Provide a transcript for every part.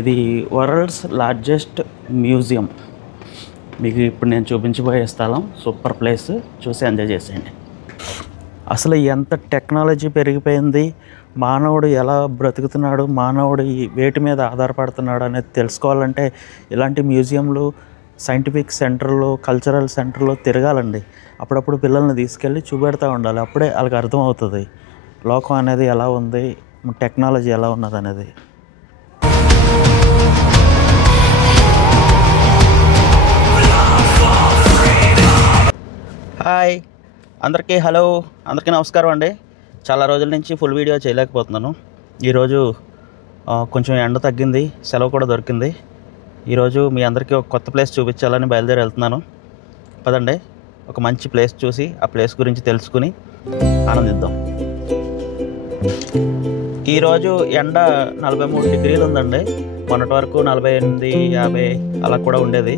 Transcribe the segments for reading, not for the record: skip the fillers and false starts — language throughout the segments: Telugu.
ఇది వరల్డ్స్ లార్జెస్ట్ మ్యూజియం. మీకు ఇప్పుడు నేను చూపించబోయే స్థలం సూపర్ ప్లేస్, చూసి ఎంజాయ్ చేసేయండి. అసలు ఎంత టెక్నాలజీ పెరిగిపోయింది, మానవుడు ఎలా బ్రతుకుతున్నాడు, మానవుడు వేటి మీద ఆధారపడుతున్నాడు అనేది తెలుసుకోవాలంటే ఇలాంటి మ్యూజియంలు, సైంటిఫిక్ సెంటర్లు, కల్చరల్ సెంటర్లు తిరగాలండి. అప్పుడప్పుడు పిల్లల్ని తీసుకెళ్ళి చూపెడతా ఉండాలి. అప్పుడే వాళ్ళకి అర్థమవుతుంది లోకం అనేది ఎలా ఉంది, టెక్నాలజీ ఎలా ఉన్నది అనేది. హాయ్ అందరికీ, హలో అందరికీ నమస్కారం అండి. చాలా రోజుల నుంచి ఫుల్ వీడియో చేయలేకపోతున్నాను. ఈరోజు కొంచెం ఎండ తగ్గింది, సెలవు కూడా దొరికింది. ఈరోజు మీ అందరికీ ఒక కొత్త ప్లేస్ చూపించాలని బయలుదేరి వెళ్తున్నాను. పదండి, ఒక మంచి ప్లేస్ చూసి ఆ ప్లేస్ గురించి తెలుసుకుని ఆనందిద్దాం. ఈరోజు ఎండ 43 డిగ్రీలు ఉందండి. మొన్నటి వరకు 48, 50 అలా కూడా ఉండేది.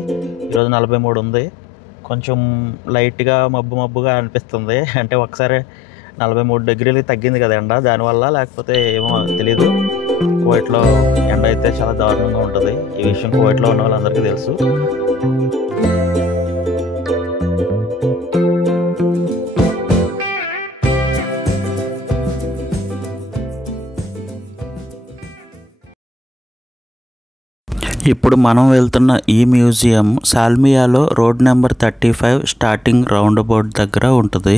ఈరోజు 43 ఉంది. కొంచెం లైట్గా మబ్బుగా అనిపిస్తుంది. అంటే ఒకసారి 43 డిగ్రీలు తగ్గింది కదా ఎండ, దానివల్ల లేకపోతే ఏమో తెలీదు. కువైట్లో ఎండ అయితే చాలా దారుణంగా ఉంటుంది. ఈ విషయం కువైట్లో ఉన్న వాళ్ళందరికీ తెలుసు. ఇప్పుడు మనం వెళ్తున్న ఈ మ్యూజియం సాల్మియాలో road number 35 starting roundabout దగ్గర ఉంటుంది.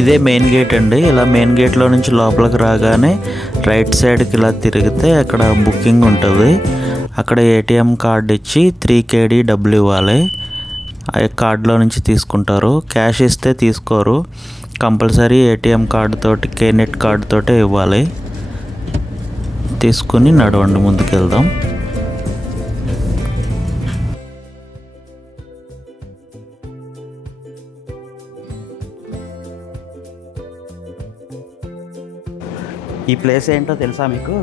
ఇదే మెయిన్ గేట్ అండి. ఇలా మెయిన్ గేట్లో నుంచి లోపలికి రాగానే రైట్ సైడ్కి ఇలా తిరిగితే అక్కడ బుకింగ్ ఉంటుంది. అక్కడ ఏటీఎం కార్డు ఇచ్చి 3 KD డబ్బులు ఇవ్వాలి. ఆ కార్డులో నుంచి తీసుకుంటారు. క్యాష్ ఇస్తే తీసుకోరు. కంపల్సరీ ఏటీఎం కార్డుతోటి, కేనెట్ కార్డుతోటే ఇవ్వాలి. తీసుకుని నడవండి, ముందుకు వెళ్దాం. ఈ ప్లేస్ ఏంటో తెలుసా మీకు?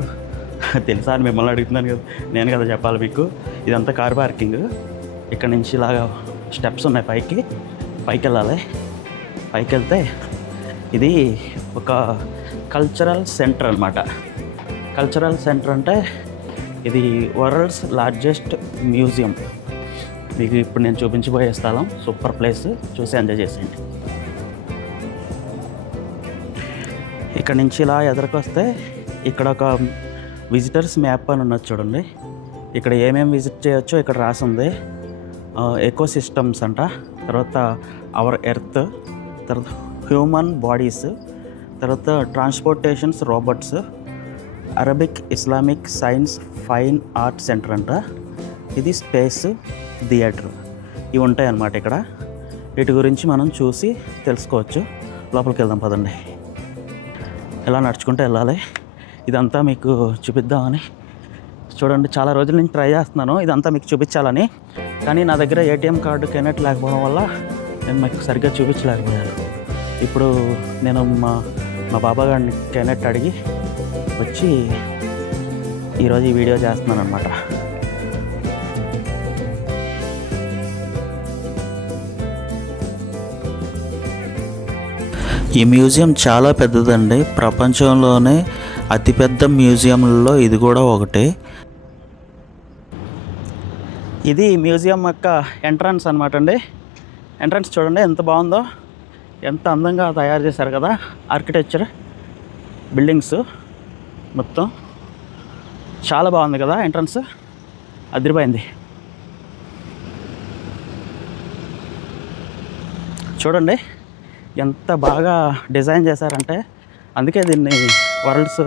తెలుసా అని మిమ్మల్ని అడుగుతున్నాను కదా, నేను కదా చెప్పాలి మీకు. ఇదంతా కార్ పార్కింగ్. ఇక్కడ నుంచి ఇలాగా స్టెప్స్ ఉన్నాయి, పైకి వెళ్ళాలి. పైకి వెళ్తే ఇది ఒక కల్చరల్ సెంటర్ అనమాట. కల్చరల్ సెంటర్ అంటే ఇది వరల్డ్స్ లార్జెస్ట్ మ్యూజియం. మీకు ఇప్పుడు నేను చూపించబోయే స్థలం సూపర్ ప్లేస్, చూసి ఎంజాయ్ చేసేయండి. ఇక్కడ నుంచి ఇలా ఎదురుకొస్తే ఇక్కడ ఒక విజిటర్స్ మ్యాప్ అని ఉన్నది చూడండి. ఇక్కడ ఏమేమి విజిట్ చేయొచ్చో ఇక్కడ రాసింది. ఎకో సిస్టమ్స్ అంట, తర్వాత అవర్ ఎర్త్, తర్వాత హ్యూమన్ బాడీస్, తర్వాత transportations, robots, Arabic, Islamic, science, fine art centre అంట. ఇది స్పేస్ థియేటర్. ఇవి ఉంటాయి అన్నమాట ఇక్కడ. వీటి గురించి మనం చూసి తెలుసుకోవచ్చు. లోపలికి వెళ్దాం పదండి. ఎలా నడుచుకుంటూ వెళ్ళాలి. ఇదంతా మీకు చూపిద్దామని. చూడండి, చాలా రోజుల నుంచి ట్రై చేస్తున్నాను ఇదంతా మీకు చూపించాలని. కానీ నా దగ్గర ఏటీఎం కార్డు, కేనెట్ లేకపోవడం వల్ల నేను మీకు సరిగ్గా చూపించలేకపోయాను. ఇప్పుడు నేను మా బాబా గారిని కేనెట్ అడిగి వచ్చి ఈరోజు ఈ వీడియో చేస్తున్నాను అనమాట. ఈ మ్యూజియం చాలా పెద్దదండి. ప్రపంచంలోనే అతిపెద్ద మ్యూజియంలలో ఇది కూడా ఒకటి. ఇది మ్యూజియం యొక్క ఎంట్రన్స్ అనమాట అండి. ఎంట్రన్స్ చూడండి ఎంత బాగుందో, ఎంత అందంగా తయారు చేశారు కదా. ఆర్కిటెక్చర్, బిల్డింగ్స్ మొత్తం చాలా బాగుంది కదా. ఎంట్రన్స్ అదిరిపోయింది. చూడండి ఎంత బాగా డిజైన్ చేశారంటే, అందుకే దీన్ని వరల్డ్స్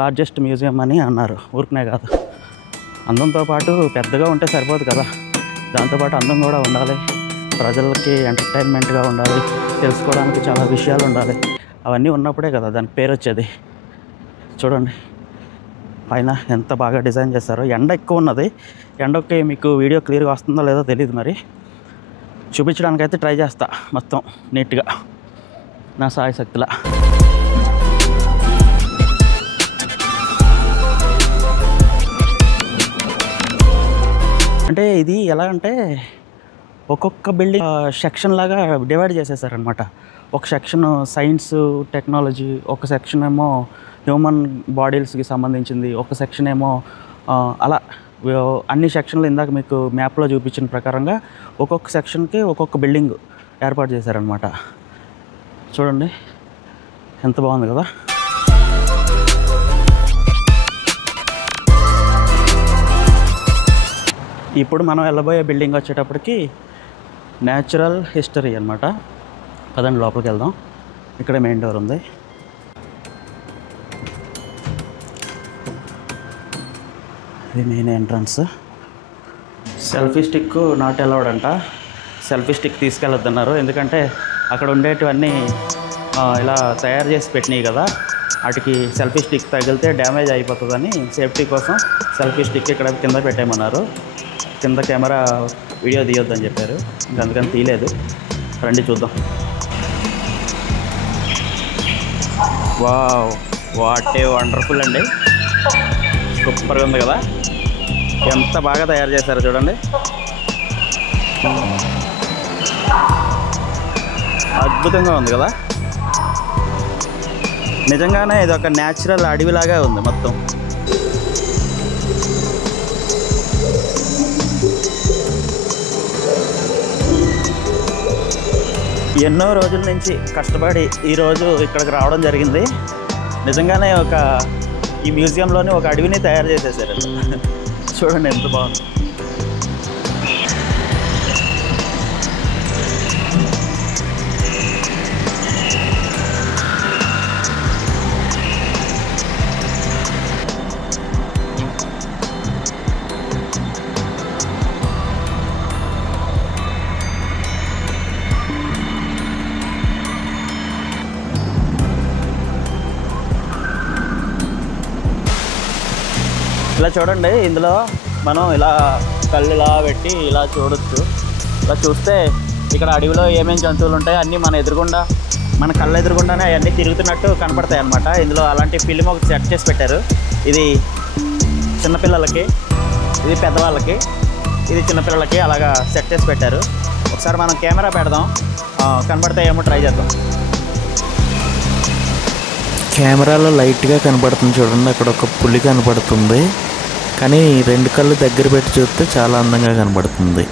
లార్జెస్ట్ మ్యూజియం అని అన్నారు. ఊరికనే కాదు, అందంతో పాటు పెద్దగా ఉంటే సరిపోదు కదా, దాంతోపాటు అందం కూడా ఉండాలి. ప్రజలకి ఎంటర్టైన్మెంట్గా ఉండాలి, తెలుసుకోవడానికి చాలా విషయాలు ఉండాలి. అవన్నీ ఉన్నప్పుడే కదా దానికి పేరు వచ్చేది. చూడండి పైన ఎంత బాగా డిజైన్ చేశారో. ఎండ ఎక్కువ ఉన్నది. ఎండకి మీకు వీడియో క్లియర్గా వస్తుందో లేదో తెలియదు, మరి చూపించడానికైతే ట్రై చేస్తా మొత్తం నీట్గా నా సాయశక్తిలా. అంటే ఇది ఎలా అంటే ఒక్కొక్క బిల్డింగ్ సెక్షన్ లాగా డివైడ్ చేసేసారనమాట. ఒక సెక్షన్ సైన్స్ టెక్నాలజీ, ఒక సెక్షన్ ఏమో హ్యూమన్ బాడీస్కి సంబంధించింది, ఒక సెక్షన్ ఏమో అలా అన్ని సెక్షన్లు ఇందాక మీకు మ్యాప్లో చూపించిన ప్రకారంగా ఒక్కొక్క సెక్షన్కి ఒక్కొక్క బిల్డింగ్ ఏర్పాటు చేశారనమాట. చూడండి ఎంత బాగుంది కదా. ఇప్పుడు మనం వెళ్ళబోయే బిల్డింగ్ వచ్చేటప్పటికి న్యాచురల్ హిస్టరీ అనమాట. పదండి లోపలికి వెళ్దాం. ఇక్కడ మెయిన్ డోర్ ఉంది. ఇది main entrance. Selfie stick not allowed అంట. సెల్ఫీ స్టిక్ తీసుకెళ్ళొద్దన్నారు, ఎందుకంటే అక్కడ ఉండేటివన్నీ ఇలా తయారు చేసి పెట్టినాయి కదా, వాటికి సెల్ఫీ స్టిక్ తగిలితే డ్యామేజ్ అయిపోతుందని సేఫ్టీ కోసం సెల్ఫీ స్టిక్ ఇక్కడ కింద పెట్టేయమన్నారు. కింద కెమెరా వీడియో తీయొద్దని చెప్పారు, ఇంకా అందుకని తీయలేదు. రండి చూద్దాం. వావ్, వాట్ ఏ వండర్ఫుల్ అండి. సూపర్గా ఉంది కదా, ఎంత బాగా తయారు చేశారు చూడండి. అద్భుతంగా ఉంది కదా. నిజంగానే ఇది ఒక న్యాచురల్ అడవిలాగా ఉంది మొత్తం. ఎన్నో రోజుల నుంచి కష్టపడి ఈరోజు ఇక్కడికి రావడం జరిగింది. నిజంగానే ఈ మ్యూజియంలోనే ఒక అడవిని తయారు చేసేసారు. చూడండి ఎంత బాగుంది. ఇలా చూడండి, ఇందులో మనం ఇలా కళ్ళు ఇలా పెట్టి ఇలా చూడొచ్చు. ఇలా చూస్తే ఇక్కడ అడవిలో ఏమేమి జంతువులు ఉంటాయో అన్నీ మన కళ్ళ ఎదురుగుండానే అవన్నీ తిరుగుతున్నట్టు కనపడతాయి అన్నమాట. ఇందులో అలాంటి ఫిల్మ్ ఒకటి సెట్ చేసి పెట్టారు. ఇది చిన్నపిల్లలకి, ఇది పెద్దవాళ్ళకి, ఇది చిన్నపిల్లలకి అలాగా సెట్ చేసి పెట్టారు. ఒకసారి మనం కెమెరా పెడదాం, కనపడతాయేమో ట్రై చేద్దాం. కెమెరాలో లైట్గా కనపడుతుంది చూడండి. అక్కడ ఒక పులి కనపడుతుంది, కానీ 2 కళ్ళు దగ్గర పెట్టి చూస్తే చాలా అందంగా కనపడుతుంది.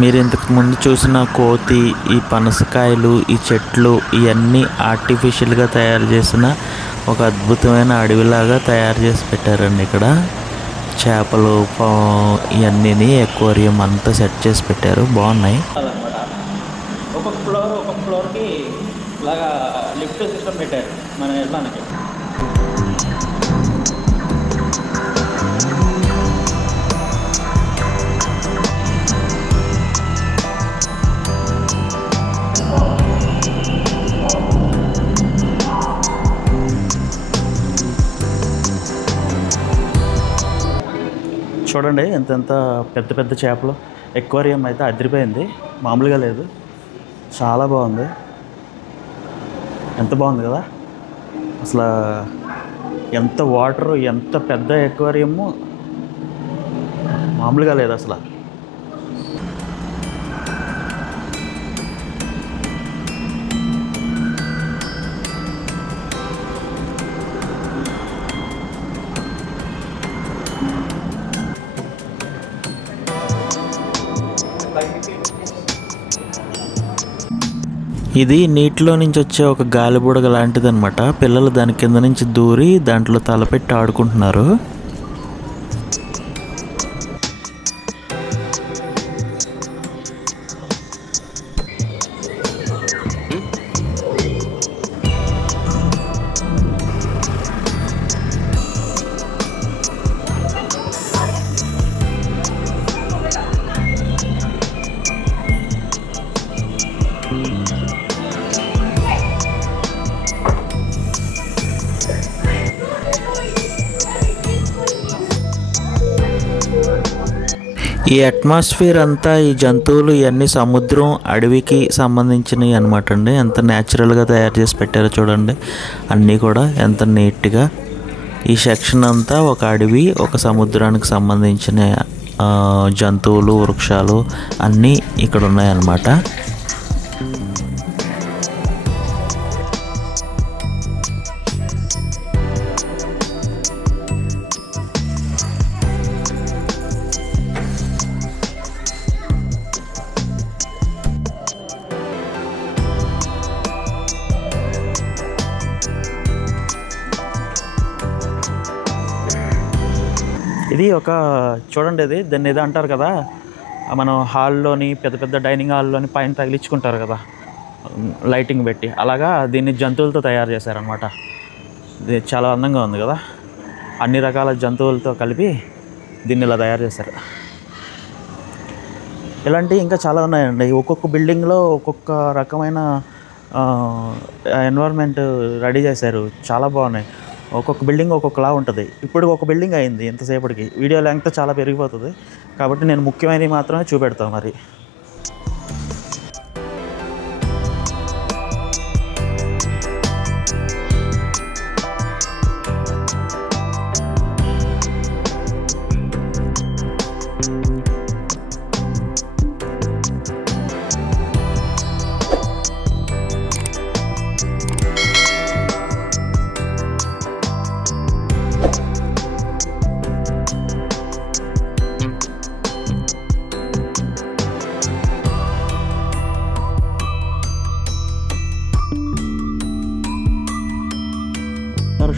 మీరు ఇంతకు ముందు చూసిన కోతి, ఈ పనసకాయలు, ఈ చెట్లు ఇవన్నీ ఆర్టిఫిషియల్గా తయారు చేసిన ఒక అద్భుతమైన అడవిలాగా తయారు చేసి పెట్టారండి. ఇక్కడ చేపలు ఇవన్నీ ఎక్వేరియం అంతా సెట్ చేసి పెట్టారు, బాగున్నాయి. ఒక్కొక్క ఫ్లోర్కి ఇలాగా లిఫ్ట్ సిస్టమ్ పెట్టారు మనం వెళ్ళడానికి. చూడండి ఎంత పెద్ద పెద్ద చేపలు. ఎక్వేరియం అయితే అదిరిపోయింది, మామూలుగా లేదు, చాలా బాగుంది. ఎంత బాగుంది కదా అసలు. ఎంత వాటరు, ఎంత పెద్ద ఎక్వేరియము, మామూలుగా లేదు అసలు. ఇది నీటిలో నుంచి వచ్చే ఒక గాలిబుడగ లాంటిది అనమాట. పిల్లలు దాని కింద నుంచి దూరి దాంట్లో తలపెట్టి ఆడుకుంటున్నారు. ఈ అట్మాస్ఫియర్ అంతా ఈ జంతువులు ఇవన్నీ సముద్రం అడవికి సంబంధించినవి అనమాట అండి. ఎంత న్యాచురల్గా తయారు చేసి పెట్టారో చూడండి. అన్నీ కూడా ఎంత నీట్గా. ఈ సెక్షన్ అంతా ఒక అడవి, ఒక సముద్రానికి సంబంధించిన జంతువులు, వృక్షాలు అన్నీ ఇక్కడ ఉన్నాయన్నమాట. ఇది ఒక చూడండి, ఇది దాన్ని ఏదో అంటారు కదా, మనం హాల్లోని పెద్ద పెద్ద డైనింగ్ హాల్లోని పైన తగిలించుకుంటారు కదా లైటింగ్ పెట్టి, అలాగా దీన్ని జంతువులతో తయారు చేశారనమాట. ఇది చాలా అందంగా ఉంది కదా, అన్ని రకాల జంతువులతో కలిపి దీన్ని ఇలా తయారు చేశారు. ఇలాంటివి ఇంకా చాలా ఉన్నాయండి. ఒక్కొక్క బిల్డింగ్లో ఒక్కొక్క రకమైన ఎన్వైర్న్మెంట్ రెడీ చేశారు, చాలా బాగున్నాయి. ఒక్కొక్క బిల్డింగ్ ఒక్కొక్కలా ఉంటుంది. ఇప్పుడు ఒక బిల్డింగ్ అయింది ఎంతసేపటికి, వీడియో లెంగ్త్ చాలా పెరిగిపోతుంది కాబట్టి నేను ముఖ్యమైనవి మాత్రమే చూపెడతాను. మరి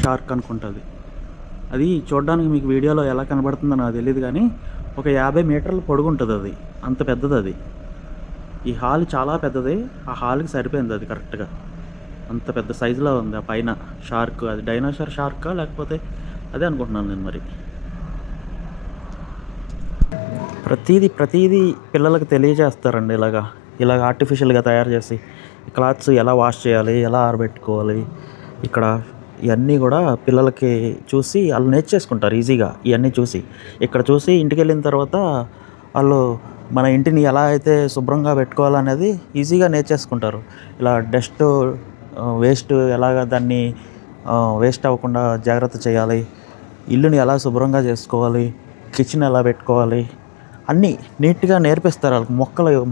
షార్క్ అనుకుంటుంది. అది చూడడానికి మీకు వీడియోలో ఎలా కనబడుతుందో నాకు తెలియదు, కానీ ఒక 50 మీటర్ల పొడుగుంటుంది. అది అంత పెద్దది. అది ఈ హాల్ చాలా పెద్దది, ఆ హాల్కి సరిపోయింది అది కరెక్ట్గా. అంత పెద్ద సైజులో ఉంది ఆ పైన షార్క్. అది డైనోసార్ షార్కా లేకపోతే అదే అనుకుంటున్నాను నేను. మరి ప్రతీదీ పిల్లలకు తెలియజేస్తారండి. ఇలాగ ఆర్టిఫిషియల్గా తయారు చేసి క్లాత్స్ ఎలా వాష్ చేయాలి, ఎలా ఆరబెట్టుకోవాలి, ఇక్కడ ఇవన్నీ కూడా పిల్లలకి చూసి వాళ్ళు నేర్చేసుకుంటారు ఈజీగా. ఇవన్నీ చూసి ఇక్కడ చూసి ఇంటికి వెళ్ళిన తర్వాత వాళ్ళు మన ఇంటిని ఎలా అయితే శుభ్రంగా పెట్టుకోవాలనేది ఈజీగా నేర్చేసుకుంటారు. ఇలా డస్ట్ వేస్ట్ ఎలాగ దాన్ని వేస్ట్ అవ్వకుండా జాగ్రత్త చేయాలి, ఇల్లుని ఎలా శుభ్రంగా చేసుకోవాలి, కిచెన్ ఎలా పెట్టుకోవాలి అన్నీ నీట్గా నేర్పిస్తారు వాళ్ళకి.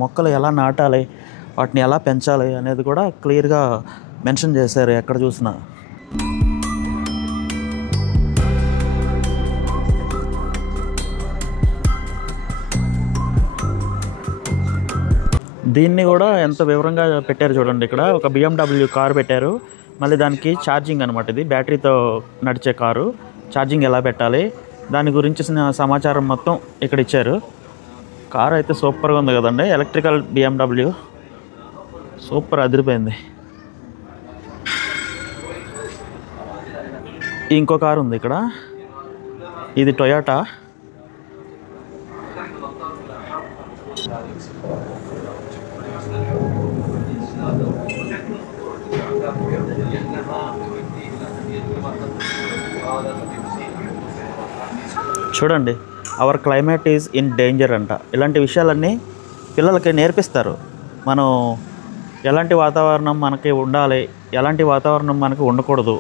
మొక్కలు ఎలా నాటాలి, వాటిని ఎలా పెంచాలి అనేది కూడా క్లియర్గా మెన్షన్ చేశారు ఎక్కడ చూసినా. దీన్ని కూడా ఎంత వివరంగా పెట్టారు చూడండి. ఇక్కడ ఒక BMW కారు పెట్టారు, మళ్ళీ దానికి ఛార్జింగ్ అనమాట. ఇది బ్యాటరీతో నడిచే కారు, ఛార్జింగ్ ఎలా పెట్టాలి దాని గురించిన సమాచారం మొత్తం ఇక్కడ ఇచ్చారు. కారు అయితే సూపర్గా ఉంది కదండి, ఎలక్ట్రికల్ BMW సూపర్ అదిరిపోయింది. ఇంకో కారు ఉంది ఇక్కడ, ఇది టొయోటా. చూడండి, our climate is in danger అంట. ఇలాంటి విషయాలన్నీ పిల్లలకి నేర్పిస్తారు. మనం ఎలాంటి వాతావరణం మనకి ఉండాలి, ఎలాంటి వాతావరణం మనకు ఉండకూడదు,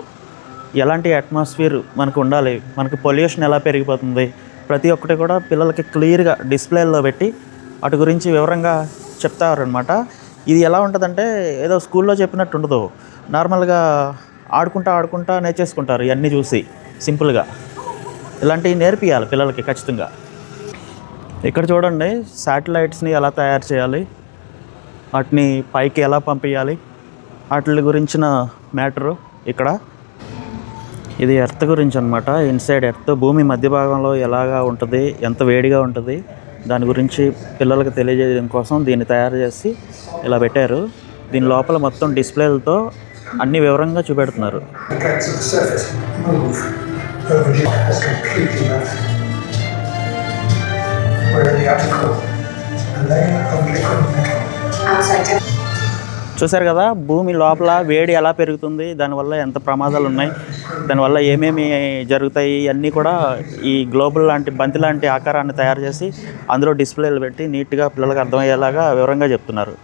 ఎలాంటి అట్మాస్ఫియర్ మనకు ఉండాలి, మనకి పొల్యూషన్ ఎలా పెరిగిపోతుంది, ప్రతి ఒక్కటి కూడా పిల్లలకి క్లియర్గా డిస్ప్లేలో పెట్టి వాటి గురించి వివరంగా చెప్తారనమాట. ఇది ఎలా ఉంటుందంటే ఏదో స్కూల్లో చెప్పినట్టు ఉండదు, నార్మల్గా ఆడుకుంటా నేర్చేసుకుంటారు ఇవన్నీ చూసి సింపుల్గా. ఇలాంటివి నేర్పియాలి పిల్లలకి ఖచ్చితంగా. ఇక్కడ చూడండి, శాటిలైట్స్ని ఎలా తయారు చేయాలి, వాటిని పైకి ఎలా పంపించాలి, వాటి గురించిన మ్యాటరు ఇక్కడ. ఇది ఎర్త్ గురించి అనమాట. ఇన్సైడ్ ఎర్త్, భూమి మధ్య భాగంలో ఎలాగా ఉంటుంది, ఎంత వేడిగా ఉంటుంది, దాని గురించి పిల్లలకు తెలియజేయడం కోసం దీన్ని తయారు చేసి ఇలా పెట్టారు. దీని లోపల మొత్తం డిస్ప్లేలతో అన్ని వివరంగా చూపెడుతున్నారు. చూసారు కదా భూమి లోపల వేడి ఎలా పెరుగుతుంది, దానివల్ల ఎంత ప్రమాదాలు ఉన్నాయి, దానివల్ల ఏమేమి జరుగుతాయి అన్నీ కూడా ఈ గ్లోబల్ లాంటి బంతి లాంటి ఆకారాన్ని తయారు చేసి అందులో డిస్ప్లేలు పెట్టి నీట్గా పిల్లలకు అర్థమయ్యేలాగా వివరంగా చెప్తున్నారు.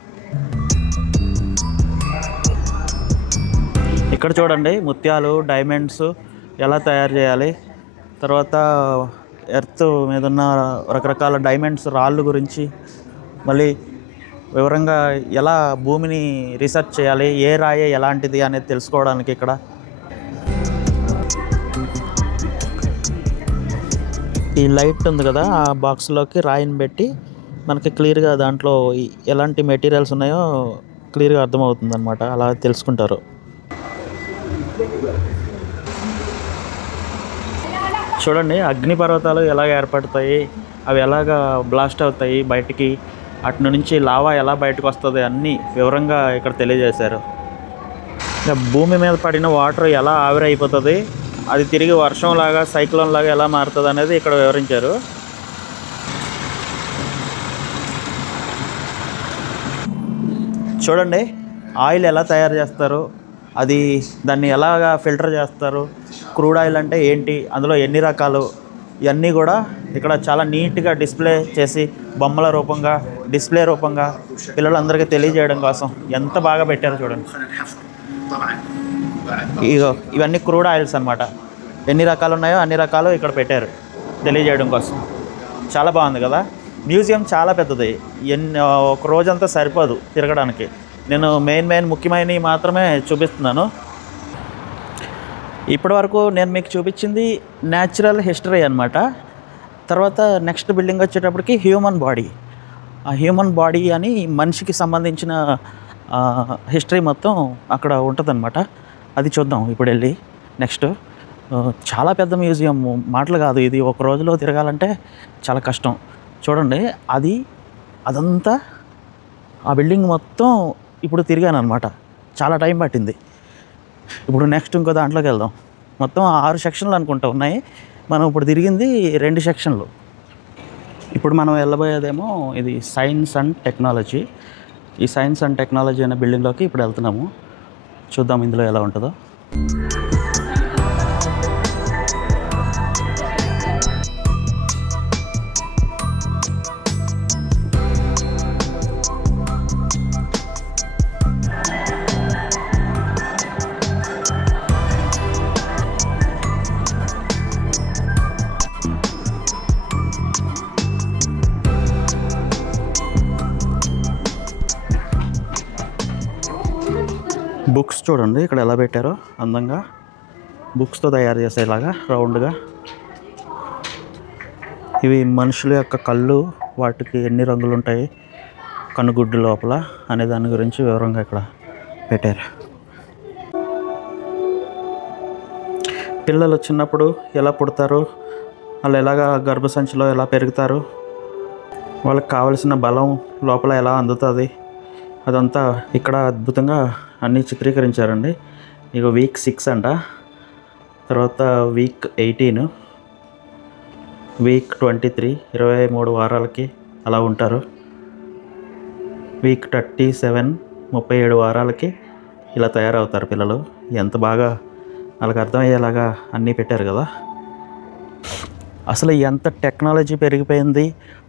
ఇక్కడ చూడండి ముత్యాలు, డైమండ్స్ ఎలా తయారు చేయాలి, తర్వాత ఎర్త్ మీద ఉన్న రకరకాల డైమండ్స్ రాళ్ళు గురించి, మళ్ళీ వివరంగా ఎలా భూమిని రీసెర్చ్ చేయాలి, ఏ రాయి ఎలాంటిది అనేది తెలుసుకోవడానికి ఇక్కడ ఈ లైట్ ఉంది కదా, ఆ బాక్స్లోకి రాయిని పెట్టి మనకి క్లియర్గా దాంట్లో ఎలాంటి మెటీరియల్స్ ఉన్నాయో క్లియర్గా అర్థమవుతుంది అనమాట. అలా తెలుసుకుంటారు. చూడండి అగ్నిపర్వతాలు ఎలాగ ఏర్పడతాయి, అవి ఎలాగ బ్లాస్ట్ అవుతాయి బయటికి, అటు నుంచి లావా ఎలా బయటకు వస్తుంది అన్నీ వివరంగా ఇక్కడ తెలియజేశారు. ఇంకా భూమి మీద పడిన వాటర్ ఎలా ఆవిరైపోతుంది, అది తిరిగి వర్షంలాగా సైక్లోన్ లాగా ఎలా మారుతుంది అనేది ఇక్కడ వివరించారు. చూడండి ఆయిల్ ఎలా తయారు చేస్తారు, అది దాన్ని ఎలాగా ఫిల్టర్ చేస్తారు, క్రూడ్ ఆయిల్ అంటే ఏంటి, అందులో ఎన్ని రకాలు, ఇవన్నీ కూడా ఇక్కడ చాలా నీట్గా డిస్ప్లే చేసి బొమ్మల రూపంగా డిస్ప్లే రూపంగా పిల్లలందరికీ తెలియజేయడం కోసం ఎంత బాగా పెట్టారో చూడండి. ఇగో ఇవన్నీ క్రూడ్ ఆయిల్స్ అనమాట. ఎన్ని రకాలు ఉన్నాయో అన్ని రకాలు ఇక్కడ పెట్టారు తెలియజేయడం కోసం. చాలా బాగుంది కదా. మ్యూజియం చాలా పెద్దది, ఒక రోజంతా సరిపోదు తిరగడానికి. నేను ముఖ్యమైనవి మాత్రమే చూపిస్తున్నాను. ఇప్పటివరకు నేను మీకు చూపించింది న్యాచురల్ హిస్టరీ అనమాట. తర్వాత నెక్స్ట్ బిల్డింగ్ వచ్చేటప్పటికి హ్యూమన్ బాడీ. ఆ హ్యూమన్ బాడీ అని మనిషికి సంబంధించిన హిస్టరీ మొత్తం అక్కడ ఉంటుందన్నమాట. అది చూద్దాం ఇప్పుడు వెళ్ళి. నెక్స్ట్ చాలా పెద్ద మ్యూజియం, మాటలు కాదు. ఇది ఒక రోజులో తిరగాలంటే చాలా కష్టం. చూడండి అదంతా ఆ బిల్డింగ్ మొత్తం ఇప్పుడు తిరిగాను అనమాట. చాలా టైం పట్టింది. ఇప్పుడు నెక్స్ట్ ఇంకో దాంట్లోకి వెళ్దాం. మొత్తం 6 సెక్షన్లు అనుకుంటా ఉన్నాయి. మనం ఇప్పుడు తిరిగింది 2 సెక్షన్లు. ఇప్పుడు మనం వెళ్ళబోయేదేమో ఇది సైన్స్ అండ్ టెక్నాలజీ. ఈ సైన్స్ అండ్ టెక్నాలజీ అనే బిల్డింగ్లోకి ఇప్పుడు వెళ్తున్నాము. చూద్దాం ఇందులో ఎలా ఉంటుందో. బుక్స్ చూడండి ఇక్కడ ఎలా పెట్టారో అందంగా, బుక్స్తో తయారు చేసేలాగా రౌండ్గా. ఇవి మనుషుల యొక్క కళ్ళు, వాటికి ఎన్ని రంగులు ఉంటాయి కనుగుడ్డు లోపల అనే దాని గురించి వివరంగా ఇక్కడ పెట్టారు. పిల్లలు చిన్నప్పుడు ఎలా పుడతారు, వాళ్ళు ఎలాగా గర్భసంచిలో ఎలా పెరుగుతారు, వాళ్ళకి కావలసిన బలం లోపల ఎలా అందుతుంది, అదంతా ఇక్కడ అద్భుతంగా అన్నీ చిత్రీకరించారండి. ఇక వీక్ 6 అంట, తర్వాత వీక్ 18, వీక్ 23, 23 వారాలకి అలా ఉంటారు. వీక్ 37, 37 వారాలకి ఇలా తయారవుతారు పిల్లలు. ఎంత బాగా వాళ్ళకి అర్థమయ్యేలాగా అన్నీ పెట్టారు కదా. అసలు ఎంత టెక్నాలజీ పెరిగిపోయింది,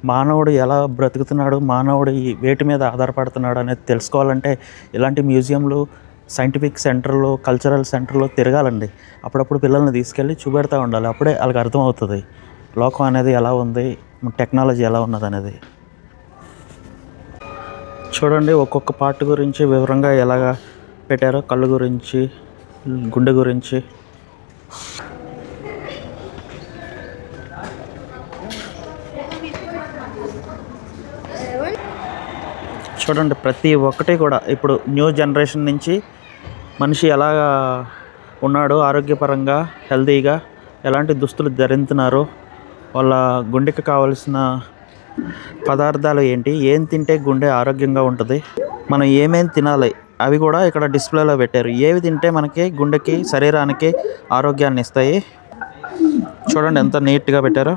మానవుడు ఎలా బ్రతుకుతున్నాడు, మానవుడు వేటి మీద ఆధారపడుతున్నాడు అనేది తెలుసుకోవాలంటే ఇలాంటి మ్యూజియంలు, సైంటిఫిక్ సెంటర్లు, కల్చరల్ సెంటర్లు తిరగాలండి. అప్పుడప్పుడు పిల్లల్ని తీసుకెళ్ళి చూపెడతా ఉండాలి. అప్పుడే వాళ్ళకి అర్థమవుతుంది లోకం అనేది ఎలా ఉంది, టెక్నాలజీ ఎలా ఉన్నది అనేది. చూడండి ఒక్కొక్క పార్ట్ గురించి వివరంగా ఎలాగా పెట్టారో, కళ్ళు గురించి, గుండె గురించి. చూడండి ప్రతి ఒక్కటి కూడా ఇప్పుడు న్యూ జనరేషన్ నుంచి మనిషి ఎలాగా ఉన్నాడు, ఆరోగ్యపరంగా హెల్తీగా ఎలాంటి దుస్తులు ధరిస్తున్నారు, వాళ్ళ గుండెకి కావలసిన పదార్థాలు ఏంటి, ఏం తింటే గుండె ఆరోగ్యంగా ఉంటుంది, మనం ఏమేమి తినాలి అవి కూడా ఇక్కడ డిస్ప్లేలో పెట్టారు. ఏవి తింటే మనకి గుండెకి, శరీరానికి ఆరోగ్యాన్ని ఇస్తాయి. చూడండి ఎంత నీట్గా పెట్టారో.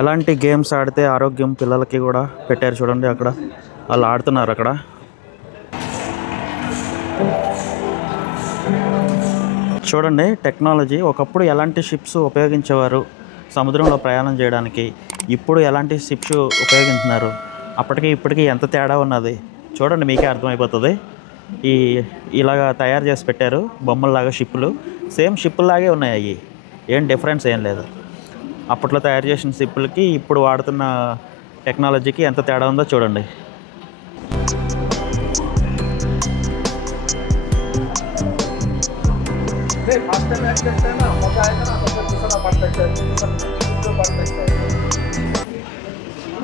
ఎలాంటి గేమ్స్ ఆడితే ఆరోగ్యం పిల్లలకి కూడా పెట్టారు చూడండి. అక్కడ వాళ్ళు ఆడుతున్నారు. అక్కడ చూడండి టెక్నాలజీ. ఒకప్పుడు ఎలాంటి షిప్స్ ఉపయోగించేవారు సముద్రంలో ప్రయాణం చేయడానికి, ఇప్పుడు ఎలాంటి షిప్స్ ఉపయోగించున్నారు, అప్పటికి ఇప్పటికీ ఎంత తేడా ఉన్నది చూడండి, మీకే అర్థమైపోతుంది. ఇలాగా తయారు చేసి పెట్టారు బొమ్మల్లాగా షిప్పులు. సేమ్ షిప్పుల్లాగే ఉన్నాయి అవి, ఏం డిఫరెన్స్ ఏం లేదు. అప్పట్లో తయారు చేసిన షిప్పులకి ఇప్పుడు వాడుతున్న టెక్నాలజీకి ఎంత తేడా ఉందో చూడండి.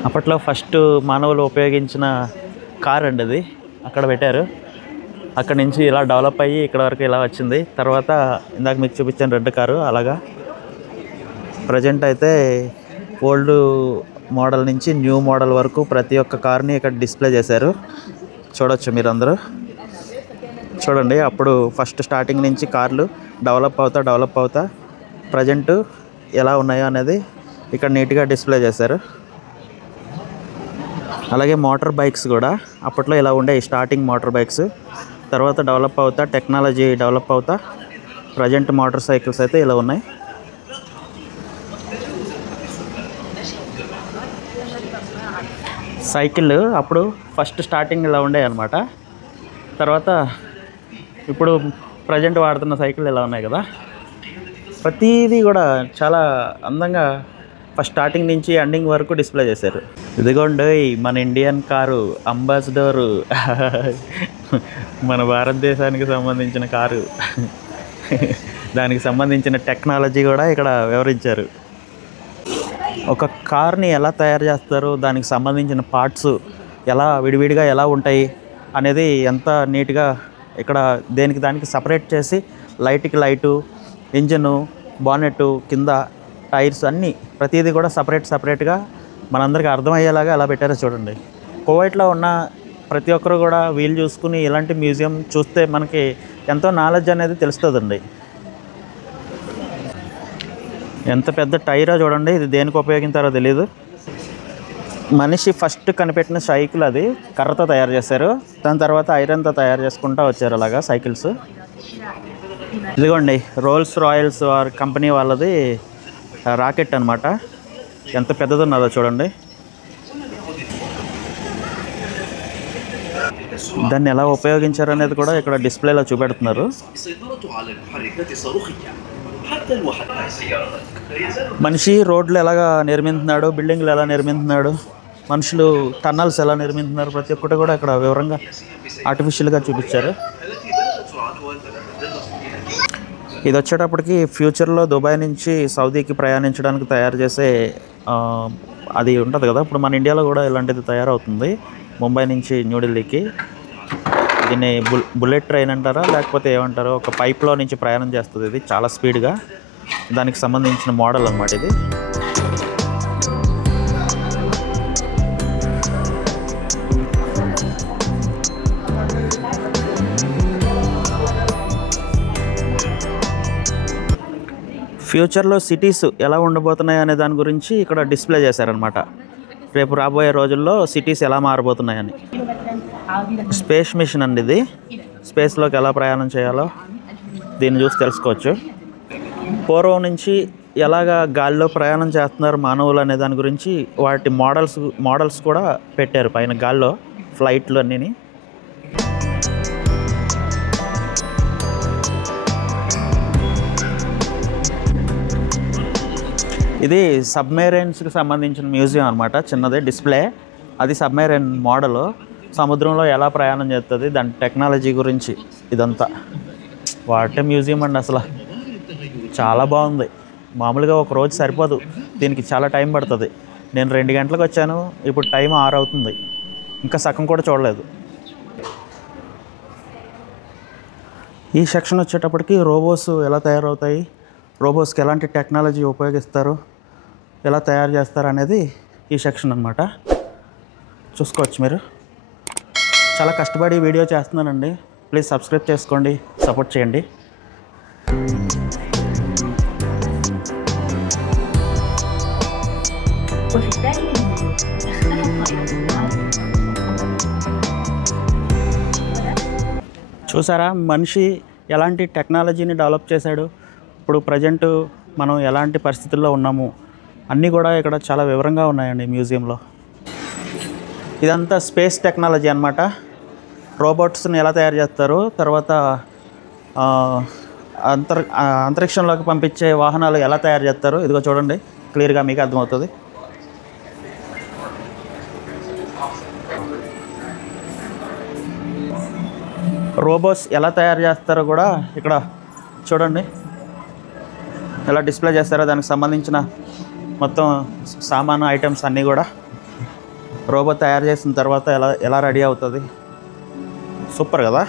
అప్పట్లో ఫస్ట్ మానవులు ఉపయోగించిన కార్ అండి అది. అక్కడ పెట్టారు. అక్కడి నుంచి ఇలా డెవలప్ అయ్యి ఇక్కడ వరకు ఇలా వచ్చింది. తర్వాత ఇందాక మీకు చూపించాను రెడ్ కారు. అలాగా ప్రజెంట్ అయితే ఓల్డ్ మోడల్ నుంచి న్యూ మోడల్ వరకు ప్రతి ఒక్క కార్ని ఇక్కడ డిస్ప్లే చేశారు. చూడొచ్చు మీరందరూ. చూడండి అప్పుడు ఫస్ట్ స్టార్టింగ్ నుంచి కార్లు డెవలప్ అవుతా ప్రజెంట్ ఎలా ఉన్నాయో అనేది ఇక్కడ నీట్గా డిస్ప్లే చేశారు. అలాగే మోటార్ బైక్స్ కూడా అప్పట్లో ఇలా ఉండే స్టార్టింగ్ మోటార్ బైక్స్. తర్వాత డెవలప్ అవుతా టెక్నాలజీ డెవలప్ అవుతా ప్రజెంట్ మోటార్ సైకిల్స్ అయితే ఇలా ఉన్నాయి. సైకిల్ అప్పుడు ఫస్ట్ స్టార్టింగ్ ఇలా ఉండే అన్నమాట. తర్వాత ఇప్పుడు ప్రజెంట్ వాడుతున్న సైకిల్ ఇలా ఉన్నాయి కదా. ప్రతిదీ కూడా చాలా అందంగా ఫస్ట్ స్టార్టింగ్ నుంచి ఎండింగ్ వరకు డిస్ప్లే చేశారు. ఇదిగోండి మన ఇండియన్ కారు, అంబాసిడరు, మన భారతదేశానికి సంబంధించిన కారు. దానికి సంబంధించిన టెక్నాలజీ కూడా ఇక్కడ వివరించారు. ఒక కార్ని ఎలా తయారు చేస్తారు, దానికి సంబంధించిన పార్ట్స్ ఎలా విడివిడిగా ఎలా ఉంటాయి అనేది ఎంత నీట్గా ఇక్కడ దేనికి దానికి సపరేట్ చేసి లైట్కి లైటు, ఇంజను, బానెట్టు, కింద టైర్స్ అన్నీ ప్రతిదీ కూడా సపరేట్గా మనందరికీ అర్థమయ్యేలాగా ఎలా పెట్టారో చూడండి. కువైట్లో ఉన్న ప్రతి ఒక్కరు కూడా వీలు చూసుకుని ఇలాంటి మ్యూజియం చూస్తే మనకి ఎంతో నాలెడ్జ్ అనేది తెలుస్తుందండి. ఎంత పెద్ద టైరో చూడండి. ఇది దేనికి ఉపయోగించారో తెలియదు. మనిషి ఫస్ట్ కనిపెట్టిన సైకిల్ అది. కర్రతో తయారు చేశారు. దాని తర్వాత ఐరన్తో తయారు చేసుకుంటూ వచ్చారు అలాగా సైకిల్స్. ఇదిగోండి రోల్స్ రాయల్స్ కంపెనీ వాళ్ళది రాకెట్ అనమాట. ఎంత పెద్దది ఉన్నదో చూడండి. దాన్ని ఎలా ఉపయోగించారు అనేది కూడా ఇక్కడ డిస్ప్లేలో చూపెడుతున్నారు. మనిషి రోడ్లు ఎలాగా నిర్మిస్తున్నాడు, బిల్డింగ్లు ఎలా నిర్మిస్తున్నాడు, మనుషులు టన్నల్స్ ఎలా నిర్మిస్తున్నారు, ప్రతి ఒక్కటి కూడా ఇక్కడ వివరంగా ఆర్టిఫిషియల్గా చూపించారు. ఇది వచ్చేటప్పటికి ఫ్యూచర్లో దుబాయ్ నుంచి సౌదీకి ప్రయాణించడానికి తయారు చేసే అది ఉంటుంది కదా. ఇప్పుడు మన ఇండియాలో కూడా ఇలాంటిది తయారవుతుంది ముంబై నుంచి న్యూఢిల్లీకి. దీన్ని బుల్లెట్ ట్రైన్ అంటారా లేకపోతే ఏమంటారో, ఒక పైప్లో నుంచి ప్రయాణం చేస్తుంది ఇది చాలా స్పీడ్గా. దానికి సంబంధించిన మోడల్ అన్నమాట ఇది. ఫ్యూచర్లో సిటీస్ ఎలా ఉండబోతున్నాయి అనే దాని గురించి ఇక్కడ డిస్ప్లే చేశారనమాట. రేపు రాబోయే రోజుల్లో సిటీస్ ఎలా మారబోతున్నాయని. స్పేస్ మిషన్ అండి ఇది. స్పేస్లోకి ఎలా ప్రయాణం చేయాలో దీన్ని చూసి తెలుసుకోవచ్చు. పూర్వం నుంచి ఎలాగా గాల్లో ప్రయాణం చేస్తున్నారు మానవులు అనే దాని గురించి వాటి మోడల్స్ కూడా పెట్టారు పైన గాల్లో, ఫ్లైట్లు అన్నీ. ఇది సబ్మెరైన్స్కి సంబంధించిన మ్యూజియం అనమాట. చిన్నదే డిస్ప్లే. అది సబ్మెరైన్ మోడలు. సముద్రంలో ఎలా ప్రయాణం చేస్తుంది, దాని టెక్నాలజీ గురించి ఇదంతా. వాటే మ్యూజియం అండి. అసలు చాలా బాగుంది. మామూలుగా ఒక రోజు సరిపోదు, దీనికి చాలా టైం పడుతుంది. నేను 2 గంటలకు వచ్చాను, ఇప్పుడు టైం 6 అవుతుంది. ఇంకా సగం కూడా చూడలేదు. ఈ సెక్షన్ వచ్చేటప్పటికి రోబోస్ ఎలా తయారవుతాయి, రోబోస్కి ఎలాంటి టెక్నాలజీ ఉపయోగిస్తారు, ఎలా తయారు చేస్తారు అనేది ఈ సెక్షన్ అనమాట. చూసుకోవచ్చు మీరు. చాలా కష్టపడి వీడియో చేస్తున్నానండి. ప్లీజ్ సబ్స్క్రైబ్ చేసుకోండి, సపోర్ట్ చేయండి. చూసారా మనిషి ఎలాంటి టెక్నాలజీని డెవలప్ చేశాడు, ఇప్పుడు ప్రజెంట్ మనం ఎలాంటి పరిస్థితుల్లో ఉన్నాము అన్నీ కూడా ఇక్కడ చాలా వివరంగా ఉన్నాయండి మ్యూజియంలో. ఇదంతా స్పేస్ టెక్నాలజీ అన్నమాట. రోబోట్స్ని ఎలా తయారు చేస్తారు, తర్వాత అంతరిక్షంలోకి పంపించే వాహనాలు ఎలా తయారు చేస్తారు, ఇదిగో చూడండి, క్లియర్గా మీకు అర్థమవుతుంది. రోబోట్స్ ఎలా తయారు చేస్తారో కూడా ఇక్కడ చూడండి, ఎలా డిస్ప్లే చేస్తారో దానికి సంబంధించిన మొత్తం సామాను ఐటమ్స్ అన్నీ కూడా రోబో తయారు చేసిన తర్వాత ఎలా రెడీ అవుతుంది. సూపర్ కదా,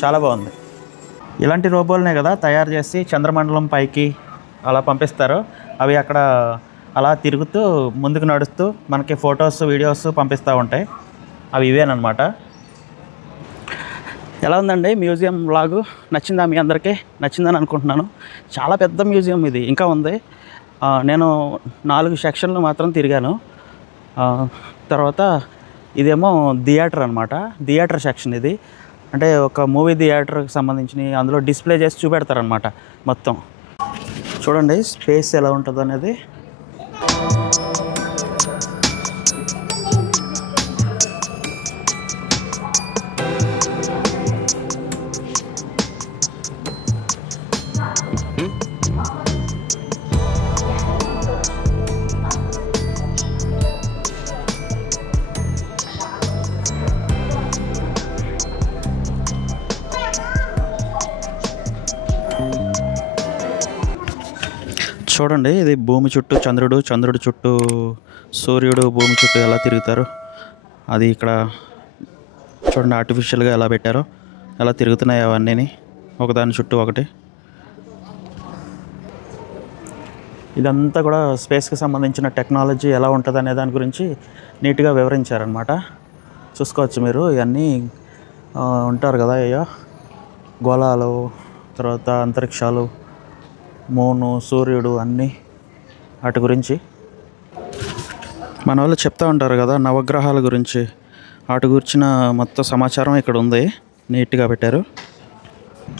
చాలా బాగుంది. ఇలాంటి రోబోలనే కదా తయారు చేసి చంద్రమండలం పైకి అలా పంపిస్తారు. అవి అక్కడ అలా తిరుగుతూ ముందుకు నడుస్తూ మనకి ఫొటోస్ వీడియోస్ పంపిస్తూ ఉంటాయి. అవి ఇవేనమాట. ఎలా ఉందండి మ్యూజియం వ్లాగు? నచ్చిందా మీ అందరికీ? నచ్చిందని అనుకుంటున్నాను. చాలా పెద్ద మ్యూజియం ఇది, ఇంకా ఉంది. నేను 4 సెక్షన్లు మాత్రం తిరిగాను. తర్వాత ఇదేమో థియేటర్ అనమాట. థియేటర్ సెక్షన్ ఇది. అంటే ఒక మూవీ థియేటర్కి సంబంధించినవి అందులో డిస్ప్లే చేసి చూపెడతారనమాట మొత్తం. చూడండి స్పేస్ ఎలా ఉంటుంది అనేది. చూడండి ఇది భూమి చుట్టూ చంద్రుడు, చంద్రుడి చుట్టూ సూర్యుడు, భూమి చుట్టూ ఎలా తిరుగుతారు అది ఇక్కడ చూడండి. ఆర్టిఫిషియల్గా ఎలా పెట్టారో, ఎలా తిరుగుతున్నాయి అవన్నీ ఒకదాని చుట్టూ ఒకటి. ఇదంతా కూడా స్పేస్కి సంబంధించిన టెక్నాలజీ ఎలా ఉంటుంది అనే దాని గురించి నీట్గా వివరించారనమాట. చూసుకోవచ్చు మీరు. ఇవన్నీ ఉంటారు కదా, అయ్యో గోళాలు, తర్వాత అంతరిక్షాలు, మూను, సూర్యుడు, అన్నీ వాటి గురించి మన వాళ్ళు చెప్తూ ఉంటారు కదా, నవగ్రహాల గురించి. వాటి గురించిన మొత్తం సమాచారం ఇక్కడ ఉంది, నీట్గా పెట్టారు.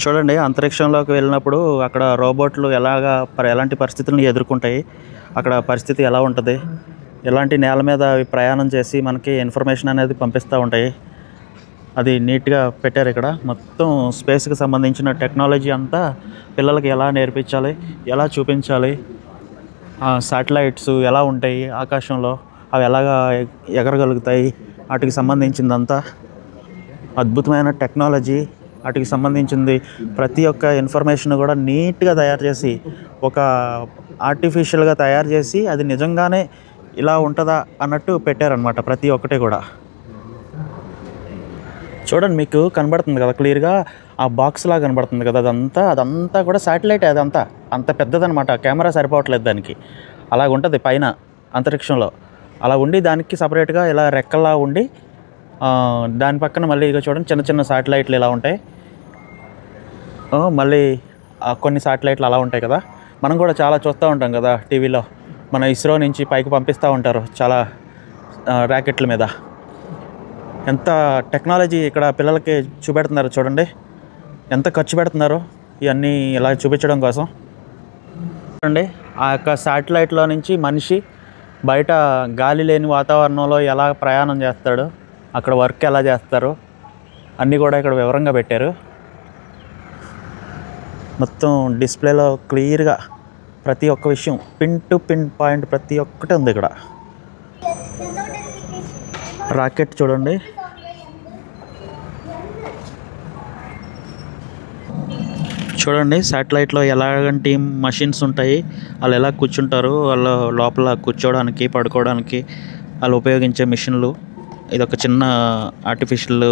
చూడండి అంతరిక్షంలోకి వెళ్ళినప్పుడు అక్కడ రోబోట్లు ఎలాంటి పరిస్థితులను ఎదుర్కొంటాయి, అక్కడ పరిస్థితి ఎలా ఉంటుంది, ఎలాంటి నేల మీద అవి ప్రయాణం చేసి మనకి ఇన్ఫర్మేషన్ అనేది పంపిస్తూ ఉంటాయి. అది నీట్గా పెట్టారు ఇక్కడ. మొత్తం స్పేస్కి సంబంధించిన టెక్నాలజీ అంతా పిల్లలకి ఎలా నేర్పించాలి, ఎలా చూపించాలి, శాటిలైట్స్ ఎలా ఉంటాయి ఆకాశంలో, అవి ఎలాగా ఎగరగలుగుతాయి, వాటికి సంబంధించిందంతా అద్భుతమైన టెక్నాలజీ. వాటికి సంబంధించింది ప్రతి ఒక్క ఇన్ఫర్మేషన్ కూడా నీట్గా తయారు చేసి, ఒక ఆర్టిఫిషియల్గా తయారు చేసి అది నిజంగానే ఇలా ఉంటుందా అన్నట్టు పెట్టారనమాట ప్రతి ఒక్కటి కూడా. చూడండి మీకు కనబడుతుంది కదా క్లియర్గా, ఆ బాక్స్ లాగా కనబడుతుంది కదా, అదంతా కూడా శాటిలైట్. అదంతా అంత పెద్దదనమాట, కెమెరా సరిపోవట్లేదు దానికి. అలాగ ఉంటుంది పైన అంతరిక్షంలో. అలా ఉండి దానికి సపరేట్గా ఇలా రెక్కలా ఉండి దాని పక్కన మళ్ళీ ఇక చూడండి చిన్న చిన్న శాటిలైట్లు ఇలా ఉంటాయి. మళ్ళీ కొన్ని శాటిలైట్లు అలా ఉంటాయి కదా, మనం కూడా చాలా చూస్తూ ఉంటాం కదా టీవీలో. మన ఇస్రో నుంచి పైకి పంపిస్తూ ఉంటారు చాలా ర్యాకెట్ల మీద. ఎంత టెక్నాలజీ ఇక్కడ పిల్లలకి చూపెడుతున్నారు చూడండి, ఎంత ఖర్చు పెడుతున్నారు ఇవన్నీ ఇలా చూపించడం కోసం. చూడండి ఆ యొక్క శాటిలైట్లో నుంచి మనిషి బయట గాలి లేని వాతావరణంలో ఎలా ప్రయాణం చేస్తాడు, అక్కడ వర్క్ ఎలా చేస్తారు అన్నీ కూడా ఇక్కడ వివరంగా పెట్టారు. మొత్తం డిస్ప్లేలో క్లియర్గా ప్రతి ఒక్క విషయం పిన్ టు పిన్ పాయింట్ ప్రతి ఒక్కటి ఉంది ఇక్కడ. రాకెట్ చూడండి, చూడండి శాటిలైట్లో ఎలాంటి మషిన్స్ ఉంటాయి, వాళ్ళు ఎలా కూర్చుంటారు, వాళ్ళు లోపల కూర్చోవడానికి పడుకోవడానికి వాళ్ళు ఉపయోగించే మిషన్లు. ఇదొక చిన్న ఆర్టిఫిషియల్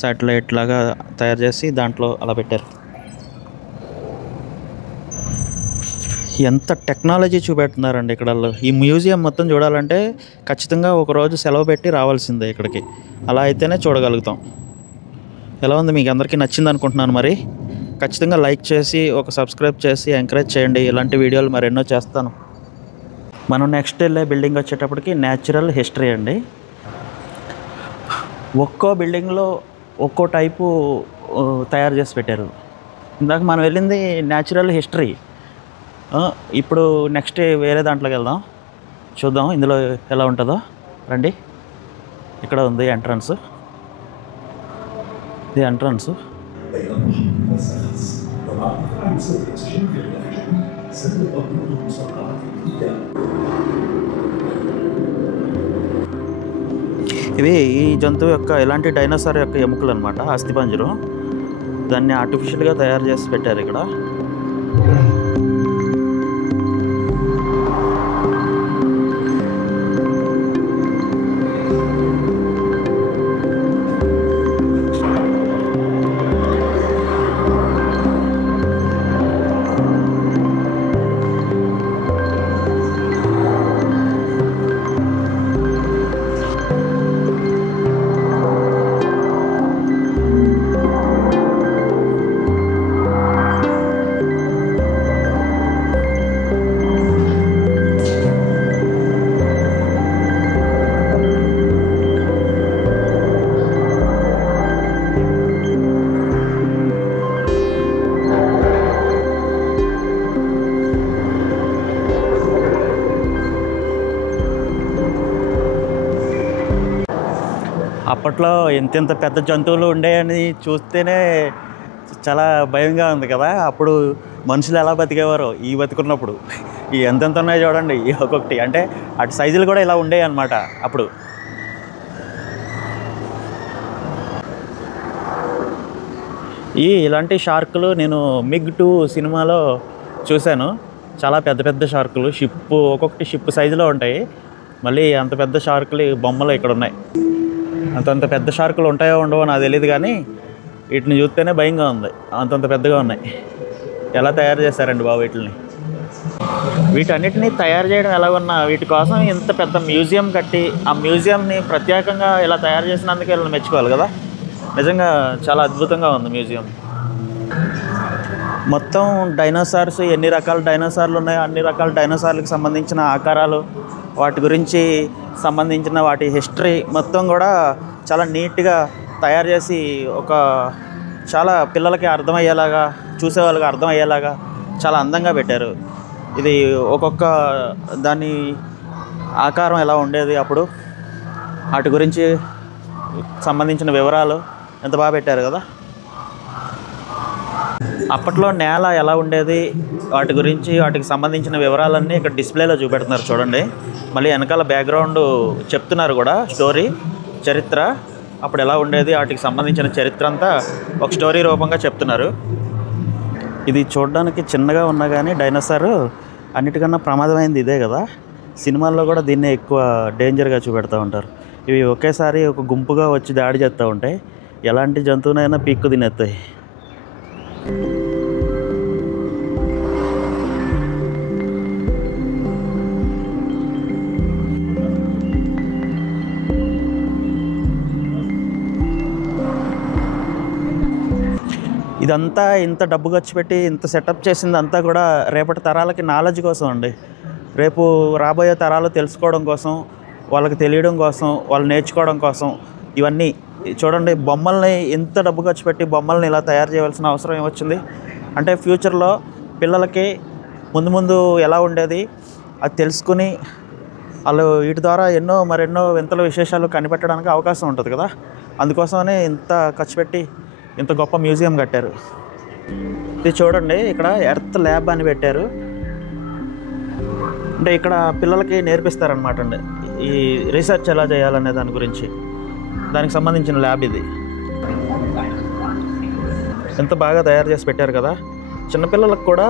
శాటిలైట్ లాగా తయారు చేసి దాంట్లో అలా పెట్టారు. ఎంత టెక్నాలజీ చూపెడుతున్నారండి ఇక్కడ వాళ్ళు. ఈ మ్యూజియం మొత్తం చూడాలంటే ఖచ్చితంగా ఒకరోజు సెలవు పెట్టి రావాల్సిందే ఇక్కడికి, అలా అయితేనే చూడగలుగుతాం. ఎలా ఉంది మీకు అందరికీ నచ్చింది అనుకుంటున్నాను. మరి ఖచ్చితంగా లైక్ చేసి ఒక సబ్స్క్రైబ్ చేసి ఎంకరేజ్ చేయండి. ఇలాంటి వీడియోలు మరెన్నో చేస్తాను. మనం నెక్స్ట్ వెళ్ళే బిల్డింగ్ వచ్చేటప్పటికి న్యాచురల్ హిస్టరీ అండి. ఒక్కో బిల్డింగ్లో ఒక్కో టైపు తయారు చేసి పెట్టారు. ఇందాక మనం వెళ్ళింది న్యాచురల్ హిస్టరీ. ఇప్పుడు నెక్స్ట్ వేరే దాంట్లోకి వెళ్దాం, చూద్దాం ఇందులో ఎలా ఉంటుందో. రండి, ఇక్కడ ఉంది ఎంట్రన్స్. ఇది ఎంట్రన్స్. ఇవి ఈ జంతువు యొక్క ఇలాంటి డైనోసార్ యొక్క ఎముకలు అనమాట, అస్థిపంజరం. దాన్ని ఆర్టిఫిషియల్గా తయారు చేసి పెట్టారు ఇక్కడ. అప్పట్లో ఎంతెంత పెద్ద జంతువులు ఉండేవని చూస్తేనే చాలా భయంగా ఉంది కదా. అప్పుడు మనుషులు ఎలా బతికేవారో ఈ బతికున్నప్పుడు. ఈ ఎంతెంత ఉన్నాయో చూడండి, ఈ ఒక్కొక్కటి. అంటే అటు సైజులు కూడా ఇలా ఉండేవి అన్నమాట అప్పుడు. ఇలాంటి షార్కులు నేను MiG 2 సినిమాలో చూశాను. చాలా పెద్ద పెద్ద షార్కులు, ఒక్కొక్కటి షిప్ సైజులో ఉంటాయి. మళ్ళీ అంత పెద్ద షార్కులు బొమ్మలు ఇక్కడ ఉన్నాయి. అంతంత పెద్ద షార్కులు ఉంటాయో ఉండవో నాకు తెలియదు, కానీ వీటిని చూస్తేనే భయంగా ఉంది. అంతంత పెద్దగా ఉన్నాయి. ఎలా తయారు చేశారండి బాబు వీటిని. వీటన్నిటిని తయారు చేయడం ఎలాగన్నా వీటి కోసం ఇంత పెద్ద మ్యూజియం కట్టి, ఆ మ్యూజియంని ప్రత్యేకంగా ఇలా తయారు చేసినందుకు వీళ్ళని మెచ్చుకోవాలి కదా. నిజంగా చాలా అద్భుతంగా ఉంది మ్యూజియం. మొత్తం డైనోసార్స్, ఎన్ని రకాల డైనోసార్లు ఉన్నాయో అన్ని రకాల డైనోసార్లకు సంబంధించిన ఆకారాలు, వాటి గురించి సంబంధించిన వాటి హిస్టరీ మొత్తం కూడా చాలా నీట్గా తయారు చేసి చాలా పిల్లలకి అర్థమయ్యేలాగా, చూసేవాళ్ళకి అర్థమయ్యేలాగా చాలా అందంగా పెట్టారు. ఇది ఒక్కొక్క దాని ఆకారం ఎలా ఉండేది అప్పుడు, వాటి గురించి సంబంధించిన వివరాలు ఎంత బాగా పెట్టారు కదా. అప్పట్లో నేల ఎలా ఉండేది, వాటికి సంబంధించిన వివరాలన్నీ ఇక్కడ డిస్ప్లేలో చూపెడుతున్నారు చూడండి. మళ్ళీ వెనకాల బ్యాక్గ్రౌండ్ చెప్తున్నారు కూడా, స్టోరీ, చరిత్ర. అప్పుడు ఎలా ఉండేది, వాటికి సంబంధించిన చరిత్ర అంతా ఒక స్టోరీ రూపంగా చెప్తున్నారు. ఇది చూడడానికి చిన్నగా ఉన్నా కానీ డైనోసార్ అన్నిటికన్నా ప్రమాదమైంది ఇదే కదా. సినిమాల్లో కూడా దీన్నే ఎక్కువ డేంజర్గా చూపెడతా ఉంటారు. ఇవి ఒకేసారి ఒక గుంపుగా వచ్చి దాడి చేస్తూ ఉంటాయి. ఎలాంటి జంతువునైనా పీక్కు తినేస్తాయి. ఇదంతా ఇంత డబ్బు ఖర్చు పెట్టి ఇంత సెటప్ చేసిందంతా కూడా రేపటి తరాలకి నాలెడ్జ్ కోసం అండి. రేపు రాబోయే తరాలు తెలుసుకోవడం కోసం, వాళ్ళకి తెలియడం కోసం, వాళ్ళు నేర్చుకోవడం కోసం. ఇవన్నీ చూడండి, బొమ్మల్ని ఎంత డబ్బు ఖర్చు పెట్టి బొమ్మల్ని ఇలా తయారు చేయవలసిన అవసరం ఏమొచ్చింది అంటే, ఫ్యూచర్లో పిల్లలకి ముందు ఎలా ఉండేది అది తెలుసుకుని వాళ్ళు వీటి ద్వారా మరెన్నో వింతల విశేషాలు కనిపెట్టడానికి అవకాశం ఉంటుంది కదా. అందుకోసమనే ఇంత ఖర్చు పెట్టి ఇంత గొప్ప మ్యూజియం కట్టారు. ఇది చూడండి, ఇక్కడ ఎర్త్ ల్యాబ్ అని పెట్టారు. అంటే ఇక్కడ పిల్లలకి నేర్పిస్తారనమాట అండి ఈ రీసెర్చ్ ఎలా చేయాలనే దాని గురించి. దానికి సంబంధించిన ల్యాబ్ ఇది. ఎంత బాగా తయారు చేసి పెట్టారు కదా. చిన్నపిల్లలకు కూడా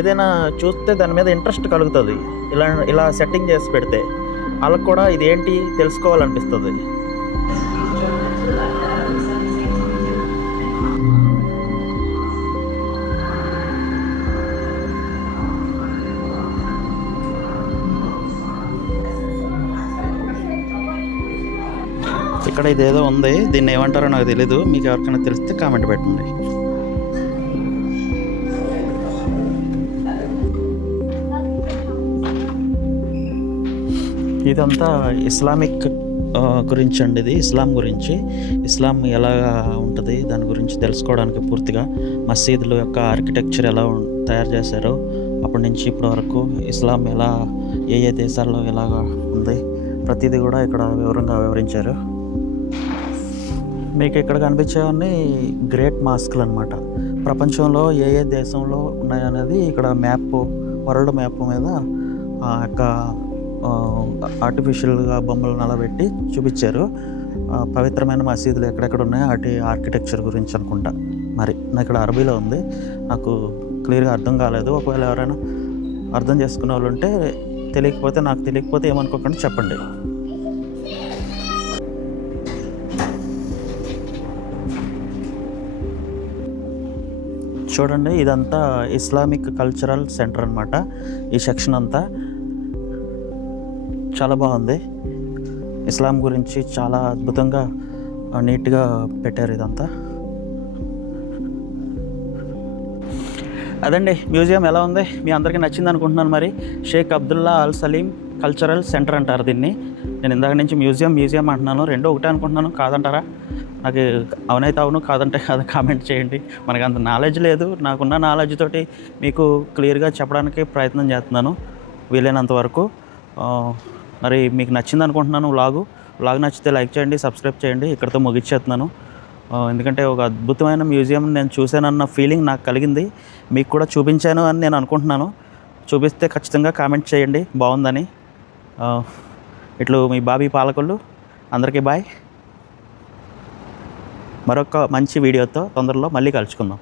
ఏదైనా చూస్తే దాని మీద ఇంట్రెస్ట్ కలుగుతుంది. ఇలా సెట్టింగ్ చేసి పెడితే వాళ్ళకు కూడా ఇది ఏంటి తెలుసుకోవాలనిపిస్తుంది. ఇక్కడ ఇదేదో ఉంది, దీన్ని ఏమంటారో నాకు తెలీదు. మీకు ఎవరికైనా తెలిస్తే కామెంట్ పెట్టండి. ఇదంతా ఇస్లామిక్ గురించి అండి, ఇది ఇస్లాం గురించి. ఇస్లాం ఎలా ఉంటుంది దాని గురించి తెలుసుకోవడానికి పూర్తిగా మసీదుల యొక్క ఆర్కిటెక్చర్ ఎలా తయారు చేశారో అప్పటి నుంచి ఇప్పటి వరకు ఇస్లాం ఎలా ఏ దేశాల్లో ఎలాగా ఉంది ప్రతిదీ కూడా ఇక్కడ వివరంగా వివరించారు. మీకు ఇక్కడ కనిపించేవన్నీ గ్రేట్ మాస్క్లు అనమాట. ప్రపంచంలో ఏ దేశంలో ఉన్నాయనేది ఇక్కడ వరల్డ్ మ్యాప్ మీద ఆ యొక్క ఆర్టిఫిషియల్గా బొమ్మలు నలబెట్టి చూపించారు. పవిత్రమైన మసీదులు ఎక్కడెక్కడ ఉన్నాయో వాటి ఆర్కిటెక్చర్ గురించి అనుకుంటా. మరి నాకు ఇక్కడ అరబీలో ఉంది, నాకు క్లియర్గా అర్థం కాలేదు. ఒకవేళ ఎవరైనా అర్థం చేసుకునే వాళ్ళు ఉంటే నాకు తెలియకపోతే ఏమనుకోకుండా చెప్పండి. చూడండి, ఇదంతా ఇస్లామిక్ కల్చరల్ సెంటర్ అనమాట. ఈ సెక్షన్ అంతా చాలా బాగుంది. ఇస్లాం గురించి చాలా అద్భుతంగా నీట్గా పెట్టారు ఇదంతా. అదండి మ్యూజియం ఎలా ఉంది, మీ అందరికీ నచ్చింది అనుకుంటున్నాను. మరి షేక్ అబ్దుల్లా అల్ సలీం కల్చరల్ సెంటర్ అంటారు దీన్ని. నేను ఇందాక నుంచి మ్యూజియం అంటున్నాను, రెండో ఒకటే అనుకుంటున్నాను. కాదంటారా? నాకు అవునైతే అవును, కాదంటే కాదు, కామెంట్ చేయండి. మనకు అంత నాలెడ్జ్ లేదు. నాకున్న నాలెడ్జ్ తోటి మీకు క్లియర్గా చెప్పడానికి ప్రయత్నం చేస్తున్నాను వీలైనంత వరకు. మరి మీకు నచ్చింది అనుకుంటున్నాను వ్లాగ్ నచ్చితే లైక్ చేయండి, సబ్స్క్రైబ్ చేయండి. ఇక్కడితో ముగిచ్చేస్తున్నాను. ఎందుకంటే ఒక అద్భుతమైన మ్యూజియం నేను చూశానన్న ఫీలింగ్ నాకు కలిగింది. మీకు కూడా చూపించాను అని నేను అనుకుంటున్నాను. చూపిస్తే ఖచ్చితంగా కామెంట్ చేయండి బాగుందని. ఇట్లు మీ బాబీ పాలకొల్లు. అందరికీ బాయ్. మరొక మంచి వీడియోతో తొందరలో మళ్ళీ కలుసుకుందాం.